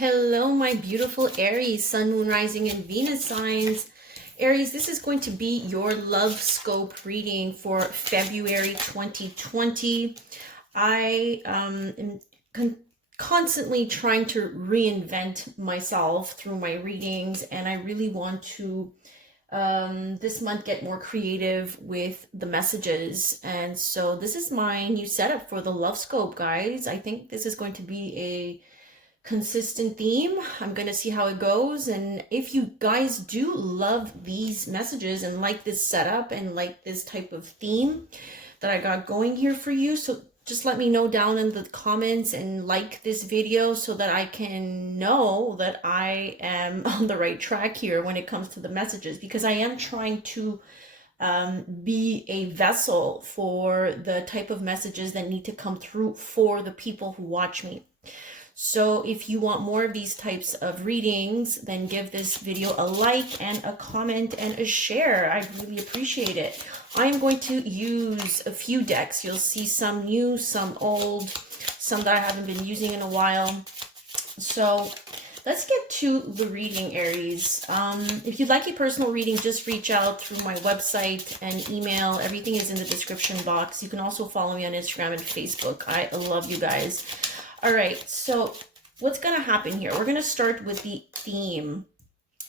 Hello, my beautiful Aries, Sun, Moon, Rising, and Venus signs. Aries, this is going to be your love scope reading for February 2020. I am constantly trying to reinvent myself through my readings, and I really want to this month get more creative with the messages. And so this is my new setup for the love scope, guys. I think this is going to be a consistent theme. I'm gonna see how it goes, and if you guys do love these messages and like this setup and like this type of theme that I got going here for you, so just let me know down in the comments and like this video so that I can know that I am on the right track here when it comes to the messages, because I am trying to be a vessel for the type of messages that need to come through for the people who watch me. So if you want more of these types of readings, then give this video a like and a comment and a share. I'd really appreciate it. I'm going to use a few decks. You'll see some new, some old, some that I haven't been using in a while. So let's get to the reading, Aries. If you'd like a personal reading, just reach out through my website and email. Everything is in the description box. You can also follow me on Instagram and Facebook. I love you guys. All right, so what's going to happen here? We're going to start with the theme,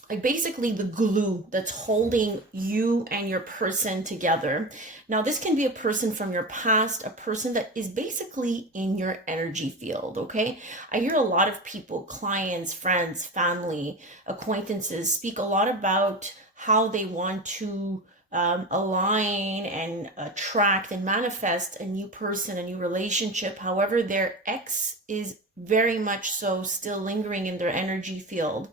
like basically the glue that's holding you and your person together. Now, this can be a person from your past, a person that is basically in your energy field, okay? I hear a lot of people, clients, friends, family, acquaintances, speak a lot about how they want to align and attract and manifest a new person, a new relationship. However, their ex is very much so still lingering in their energy field.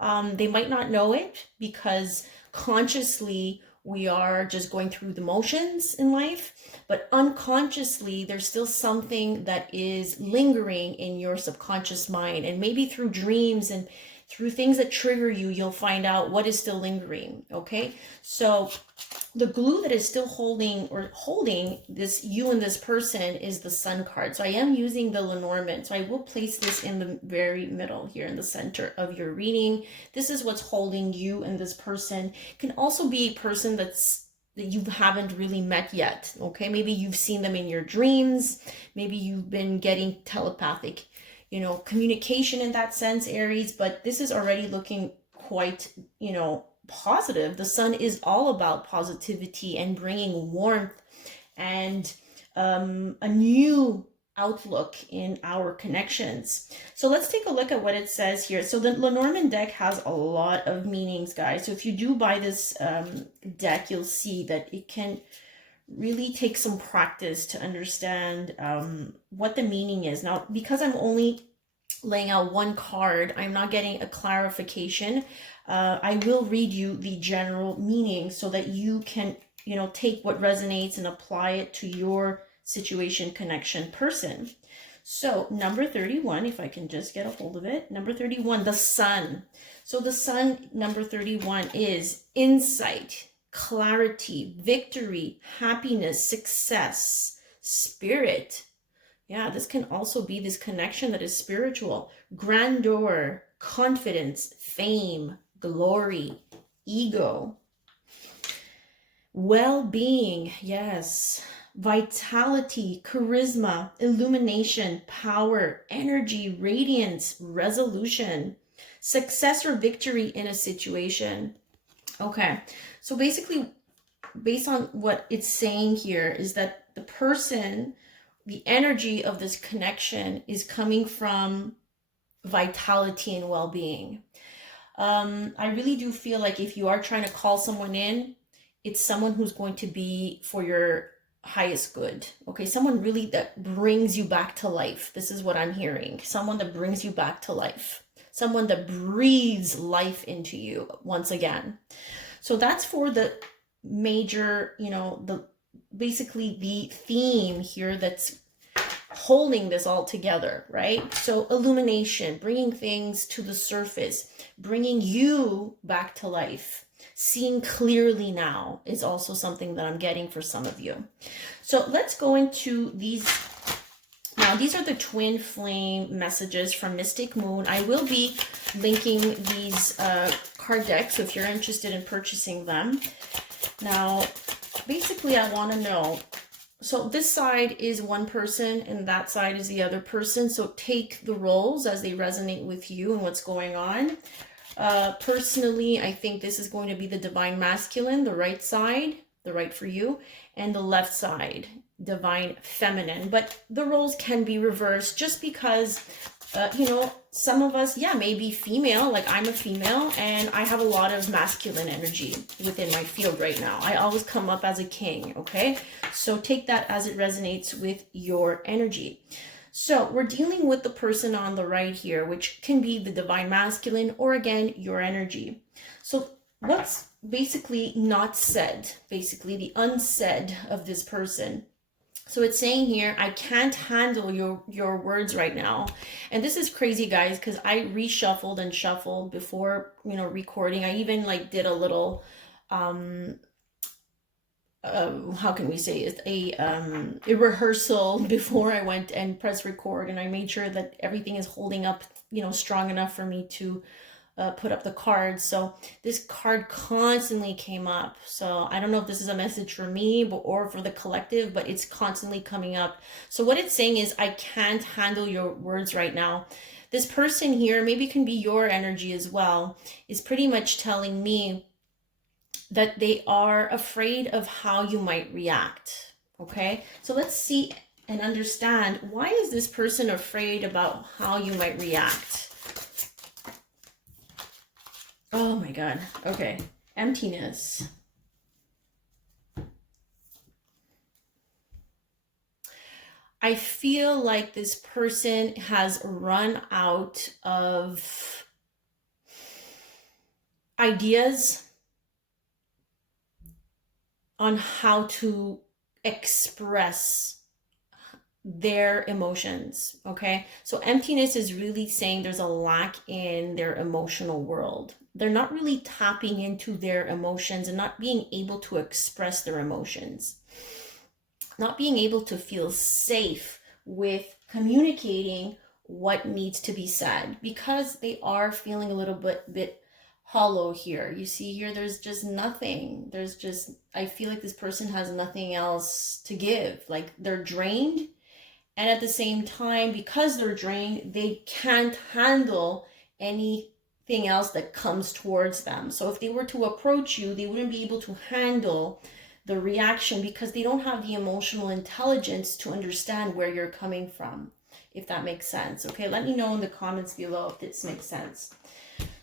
They might not know it because consciously we are just going through the motions in life, but unconsciously there's still something that is lingering in your subconscious mind, and maybe through dreams and through things that trigger you, you'll find out what is still lingering, okay? So the glue that is still holding this, you and this person, is the Sun card. So I am using the Lenormand. So I will place this in the very middle here in the center of your reading. This is what's holding you and this person. It can also be a person that you haven't really met yet, okay? Maybe you've seen them in your dreams. Maybe you've been getting telepathic, communication in that sense, Aries, but this is already looking quite, positive. The Sun is all about positivity and bringing warmth and a new outlook in our connections. So let's take a look at what it says here. So the Lenormand deck has a lot of meanings, guys. So if you do buy this deck, you'll see that it can really take some practice to understand what the meaning is. Now, because I'm only laying out one card, I'm not getting a clarification. I will read you the general meaning so that you can, take what resonates and apply it to your situation, connection, person. So number 31, if I can just get a hold of it, number 31, the Sun. So the Sun, number 31, is insight, clarity, victory, happiness, success, spirit. Yeah, this can also be this connection that is spiritual, grandeur, confidence, fame, glory, ego, well-being, yes, vitality, charisma, illumination, power, energy, radiance, resolution, success or victory in a situation. Okay, so basically, based on what it's saying here, is that the person, the energy of this connection is coming from vitality and well-being. I really do feel like if you are trying to call someone in, it's someone who's going to be for your highest good. Okay, someone really that brings you back to life. This is what I'm hearing. Someone that brings you back to life. Someone that breathes life into you once again. So that's for the major, basically the theme here that's holding this all together, right? So illumination, bringing things to the surface, bringing you back to life, seeing clearly now is also something that I'm getting for some of you. So let's go into these. Now, Now, these are the twin flame messages from Mystique Moon. I will be linking these card decks if you're interested in purchasing them. Now, basically, I want to know, so this side is one person and that side is the other person. So take the roles as they resonate with you and what's going on. Personally, I think this is going to be the divine masculine, the right side, the right for you, and the left side, divine feminine. But the roles can be reversed just because, you know, some of us, yeah, may be female, like I'm a female, and I have a lot of masculine energy within my field right now. I always come up as a king, okay? So take that as it resonates with your energy. So we're dealing with the person on the right here, which can be the divine masculine or again, your energy. So what's basically not said, basically the unsaid of this person. So it's saying here, I can't handle your words right now. And this is crazy, guys, because I reshuffled and shuffled before, you know, recording. I even like did a little, how can we say it, a rehearsal before I went and press record, and I made sure that everything is holding up, you know, strong enough for me to put up the cards. So this card constantly came up. So I don't know if this is a message for me or for the collective, but it's constantly coming up. So what it's saying is, I can't handle your words right now. This person here, maybe can be your energy as well, is pretty much telling me that they are afraid of how you might react. Okay, so let's see and understand, why is this person afraid about how you might react? Oh my God. Okay, emptiness. I feel like this person has run out of ideas on how to express their emotions. Okay, so emptiness is really saying there's a lack in their emotional world. They're not really tapping into their emotions and not being able to express their emotions, not being able to feel safe with communicating what needs to be said, because they are feeling a little bit hollow here. You see here, there's just nothing. There's just, I feel like this person has nothing else to give. Like they're drained, and at the same time, because they're drained, they can't handle anything else that comes towards them. So if they were to approach you, they wouldn't be able to handle the reaction because they don't have the emotional intelligence to understand where you're coming from, if that makes sense. Okay, let me know in the comments below if this makes sense.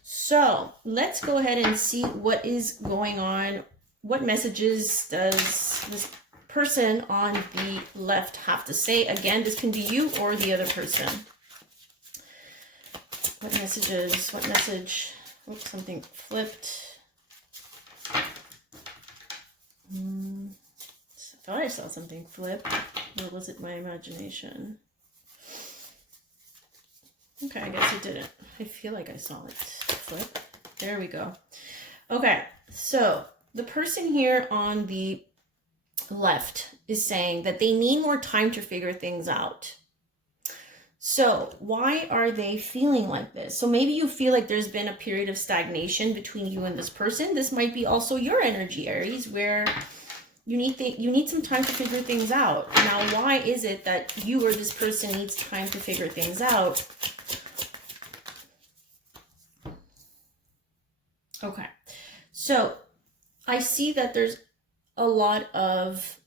So let's go ahead and see what is going on. What messages does this person on the left have to say? Again, this can be you or the other person. What messages? What message? Oops, something flipped. I thought I saw something flip. Or was it my imagination? Okay, I guess it didn't. I feel like I saw it flip. There we go. Okay, so the person here on the left is saying that they need more time to figure things out. So why are they feeling like this? So maybe you feel like there's been a period of stagnation between you and this person. This might be also your energy, Aries, where you need some time to figure things out. Now, why is it that you or this person needs time to figure things out? Okay, so I see that there's a lot of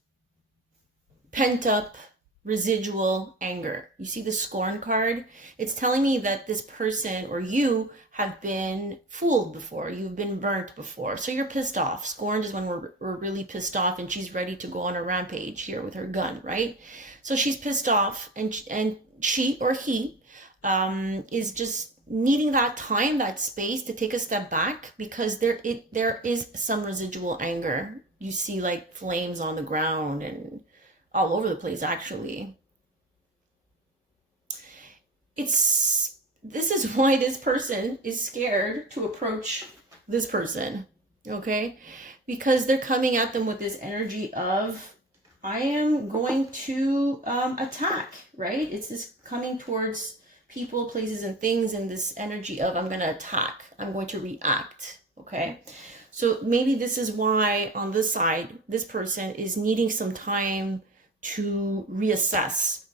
pent-up residual anger. You see the scorn card? It's telling me that this person or you have been fooled before. You've been burnt before. So you're pissed off. Scorned is when we're really pissed off and she's ready to go on a rampage here with her gun, right? So she's pissed off, and she or he is just needing that time, that space to take a step back, because there is some residual anger. You see like flames on the ground and all over the place, actually. This is why this person is scared to approach this person, okay? Because they're coming at them with this energy of I am going to attack, right? It's this coming towards people, places, and things in this energy of I'm going to attack. I'm going to react, okay? So maybe this is why on this side, this person is needing some time to reassess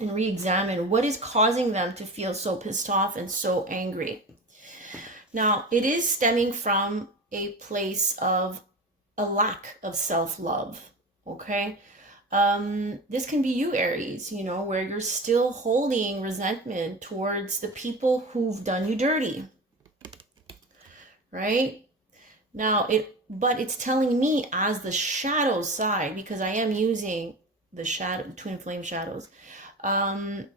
and re-examine what is causing them to feel so pissed off and so angry. Now, it is stemming from a place of a lack of self-love, okay? This can be you, Aries, you know, where you're still holding resentment towards the people who've done you dirty, right? Now, but it's telling me as the shadow side, because I am using the shadow, twin flame shadows, it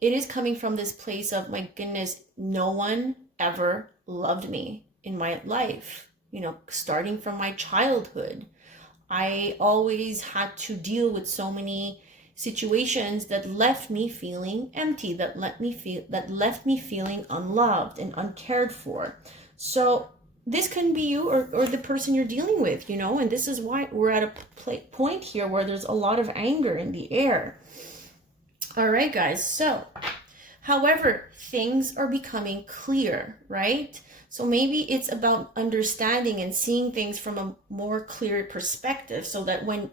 is coming from this place of, my goodness, no one ever loved me in my life, you know, starting from my childhood. I always had to deal with so many situations that left me feeling empty, that left me feeling unloved and uncared for. So this can be you or the person you're dealing with, you know, and this is why we're at a point here where there's a lot of anger in the air. All right, guys. So, however, things are becoming clear, right? So maybe it's about understanding and seeing things from a more clear perspective, so that when,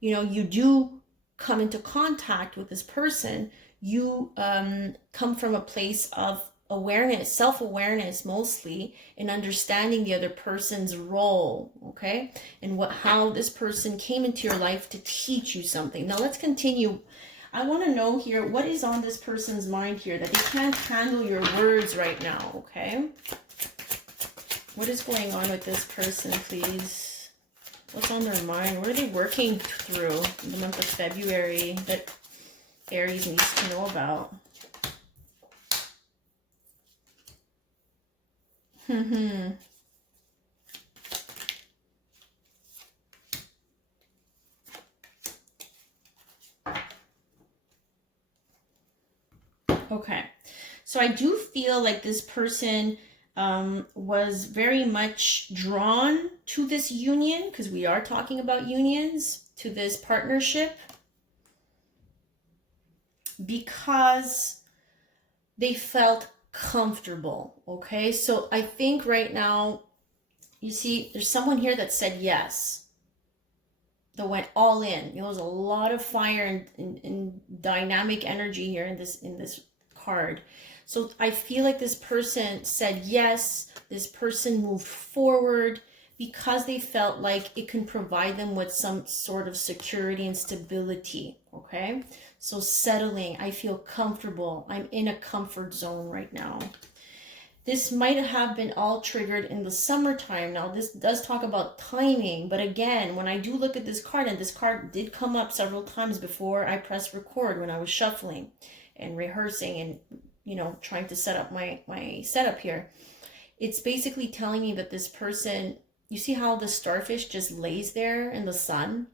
you know, you do come into contact with this person, you come from a place of awareness, self-awareness mostly, and understanding the other person's role, okay? And how this person came into your life to teach you something. Now let's continue. I want to know here, what is on this person's mind here that they can't handle your words right now, okay? What is going on with this person, please? What's on their mind? What are they working through in the month of February that Aries needs to know about? Okay, so I do feel like this person was very much drawn to this union, because we are talking about unions, to this partnership, because they felt comfortable, okay? So I think right now, you see, there's someone here that said yes, that went all in. You know, there's a lot of fire and dynamic energy here in this card. So I feel like this person said yes, this person moved forward because they felt like it can provide them with some sort of security and stability, okay? So settling, I feel comfortable. I'm in a comfort zone right now. This might have been all triggered in the summertime. Now, this does talk about timing, but again, when I do look at this card, and this card did come up several times before I pressed record when I was shuffling and rehearsing and, you know, trying to set up my setup here, it's basically telling me that this person, you see how the starfish just lays there in the sun?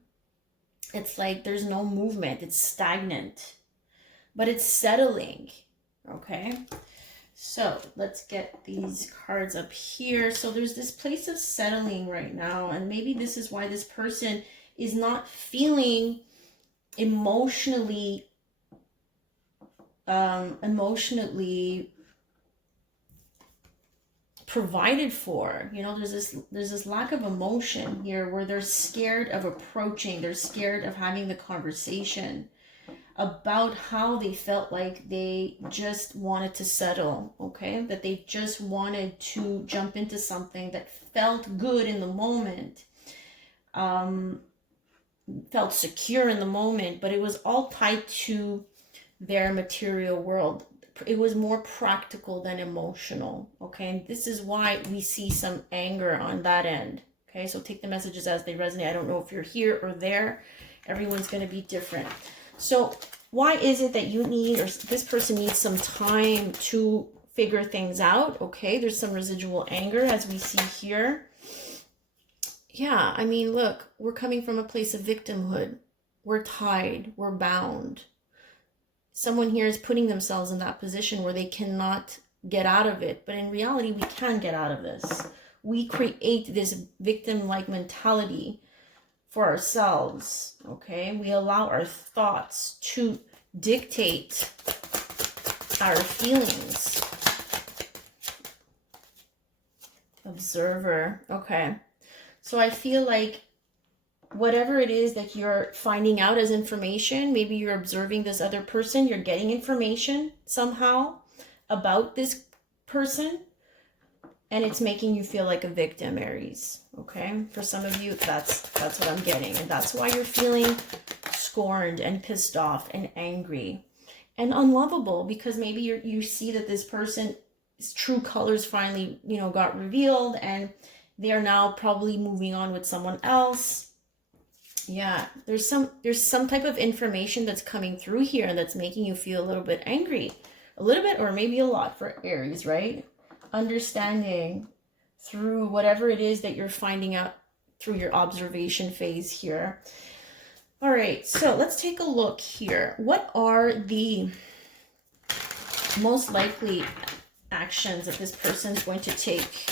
It's like there's no movement. It's stagnant, but it's settling, okay? So let's get these cards up here. So there's this place of settling right now, and maybe this is why this person is not feeling emotionally provided for. You know, there's this lack of emotion here where they're scared of approaching, they're scared of having the conversation about how they felt like they just wanted to settle, okay? That they just wanted to jump into something that felt good in the moment, felt secure in the moment, but it was all tied to their material world. It was more practical than emotional, okay? And this is why we see some anger on that end, okay? So take the messages as they resonate. I don't know if you're here or there. Everyone's going to be different. So why is it that you need, or this person needs some time to figure things out? Okay, there's some residual anger as we see here. Yeah, I mean, look, we're coming from a place of victimhood. We're tied, we're bound. Someone here is putting themselves in that position where they cannot get out of it. But in reality, we can get out of this. We create this victim-like mentality for ourselves, okay? We allow our thoughts to dictate our feelings. Observer, okay. So I feel like whatever it is that you're finding out as information, maybe you're observing this other person, you're getting information somehow about this person, and it's making you feel like a victim, Aries, okay? For some of you, that's what I'm getting, and that's why you're feeling scorned and pissed off and angry and unlovable, because maybe you see that this person's true colors finally, you know, got revealed, and they are now probably moving on with someone else. Yeah, there's some type of information that's coming through here that's making you feel a little bit angry. A little bit, or maybe a lot for Aries, right? Understanding through whatever it is that you're finding out through your observation phase here. All right, so let's take a look here. What are the most likely actions that this person's going to take?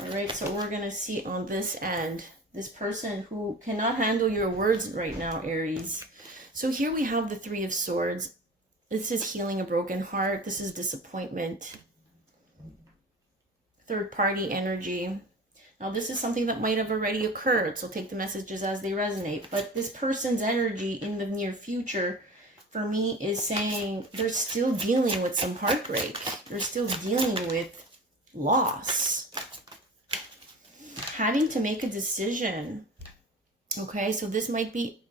All right, so we're going to see on this end, this person who cannot handle your words right now, Aries. So here we have the Three of Swords. This is healing a broken heart. This is disappointment. Third party energy. Now this is something that might have already occurred, so take the messages as they resonate. But this person's energy in the near future, for me, is saying they're still dealing with some heartbreak. They're still dealing with loss. Having to make a decision. Okay, so this might be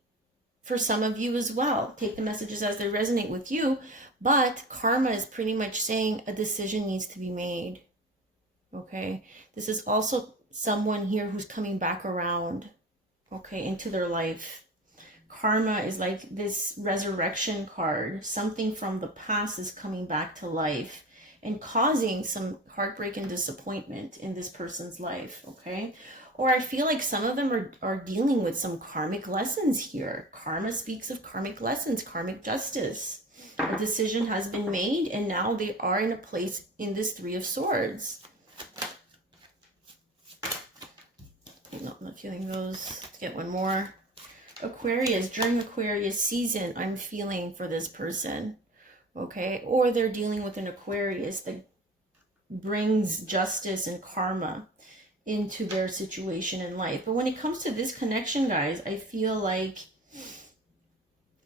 for some of you as well. Take the messages as they resonate with you. But karma is pretty much saying a decision needs to be made. Okay, this is also someone here who's coming back around, okay, into their life. Karma is like this resurrection card. Something from the past is coming back to life and causing some heartbreak and disappointment in this person's life, okay? Or I feel like some of them are dealing with some karmic lessons here. Karma speaks of karmic lessons, karmic justice. A decision has been made, and now they are in a place in this Three of Swords. No, I'm not feeling those. Let's get one more. Aquarius, during Aquarius season, I'm feeling for this person, okay? Or they're dealing with an Aquarius that brings justice and karma into their situation in life. But when it comes to this connection, guys, I feel like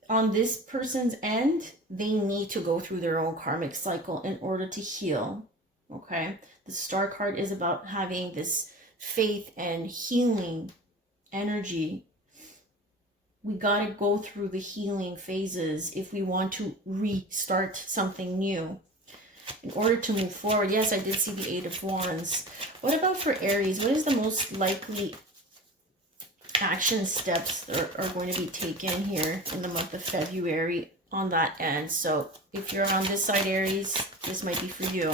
on this person's end, they need to go through their own karmic cycle in order to heal, okay? The Star card is about having this faith and healing energy. We got to go through the healing phases if we want to restart something new in order to move forward. Yes, I did see the Eight of Wands. What about for Aries? What is the most likely action steps that are going to be taken here in the month of February on that end? So if you're on this side, Aries, this might be for you.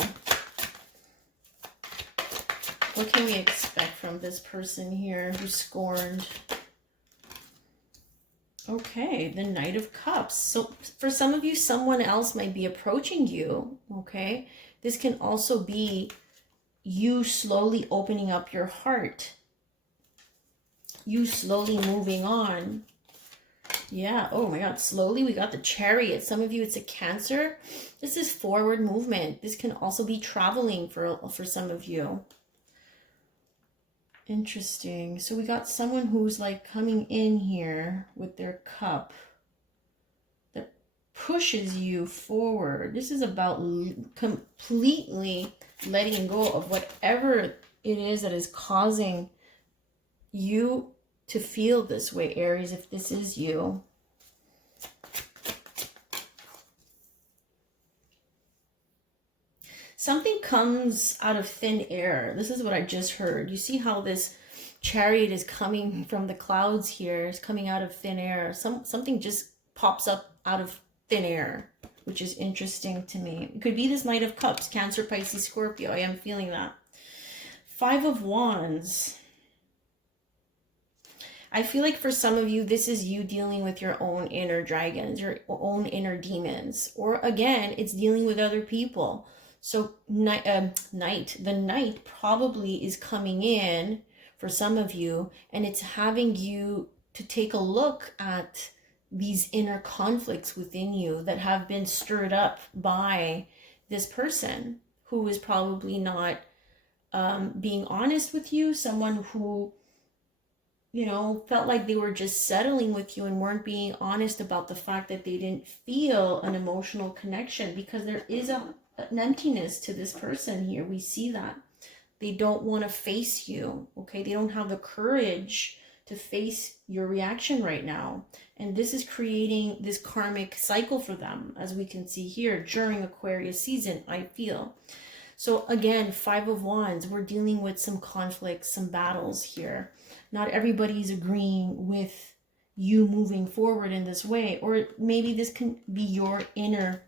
What can we expect from this person here who's scorned? Okay, the Knight of Cups. So for some of you, someone else might be approaching you, okay? This can also be you slowly opening up your heart. You slowly moving on. Yeah, oh my God, slowly. We got the Chariot. Some of you, it's a Cancer. This is forward movement. This can also be traveling for some of you. Interesting. So we got someone who's like coming in here with their cup that pushes you forward. This is about completely letting go of whatever it is that is causing you to feel this way, Aries, if this is you. Something comes out of thin air. This is what I just heard. You see how this Chariot is coming from the clouds here. It's coming out of thin air. Something just pops up out of thin air, which is interesting to me. It could be this Knight of Cups, Cancer, Pisces, Scorpio. I am feeling that. Five of Wands. I feel like for some of you, this is you dealing with your own inner dragons, your own inner demons. Or again, it's dealing with other people. So the Knight probably is coming in for some of you, and it's having you to take a look at these inner conflicts within you that have been stirred up by this person who is probably not being honest with you, someone who, you know, felt like they were just settling with you and weren't being honest about the fact that they didn't feel an emotional connection, because there is an emptiness to this person here. We see that. They don't want to face you, okay? They don't have the courage to face your reaction right now. And this is creating this karmic cycle for them, as we can see here during Aquarius season, I feel. So again, 5 of Wands, we're dealing with some conflicts, some battles here. Not everybody's agreeing with you moving forward in this way, or maybe this can be your inner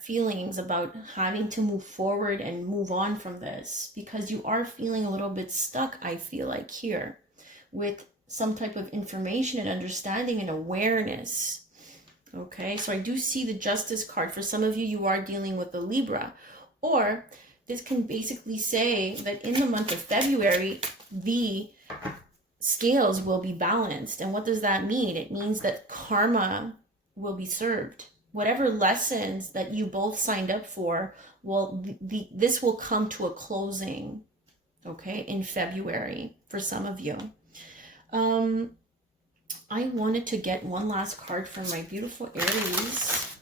feelings about having to move forward and move on from this, because you are feeling a little bit stuck, I feel like, here with some type of information and understanding and awareness. Okay, so I do see the Justice card. For some of you, you are dealing with the Libra, or this can basically say that in the month of February, the scales will be balanced. And what does that mean? It means that karma will be served. Whatever lessons that you both signed up for, well, this will come to a closing, okay, in February for some of you. I wanted to get one last card from my beautiful Aries.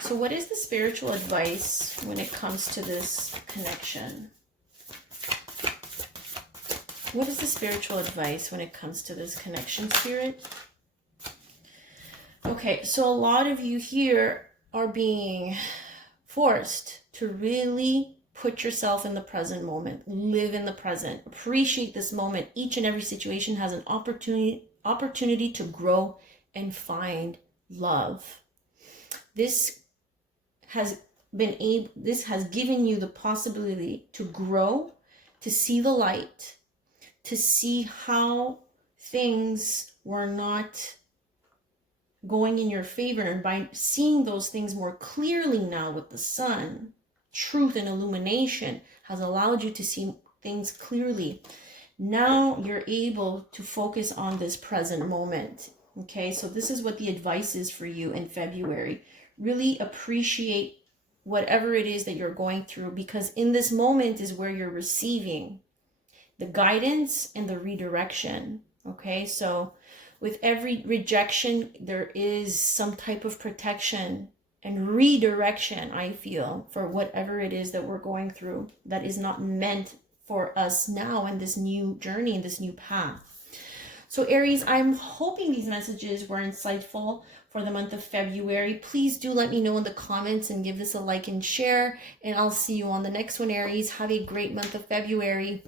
So what is the spiritual advice when it comes to this connection? What is the spiritual advice when it comes to this connection, Spirit? Okay, so a lot of you here are being forced to really put yourself in the present moment. Live in the present. Appreciate this moment. Each and every situation has an opportunity to grow and find love. This has given you the possibility to grow, to see the light, to see how things were not going in your favor, and by seeing those things more clearly now with the sun, truth and illumination has allowed you to see things clearly. Now you're able to focus on this present moment. Okay, so this is what the advice is for you in February. Really appreciate whatever it is that you're going through, because in this moment is where you're receiving the guidance and the redirection. Okay, so with every rejection, there is some type of protection and redirection, I feel, for whatever it is that we're going through that is not meant for us now in this new journey, in this new path. So Aries, I'm hoping these messages were insightful for the month of February. Please do let me know in the comments and give this a like and share, and I'll see you on the next one, Aries. Have a great month of February.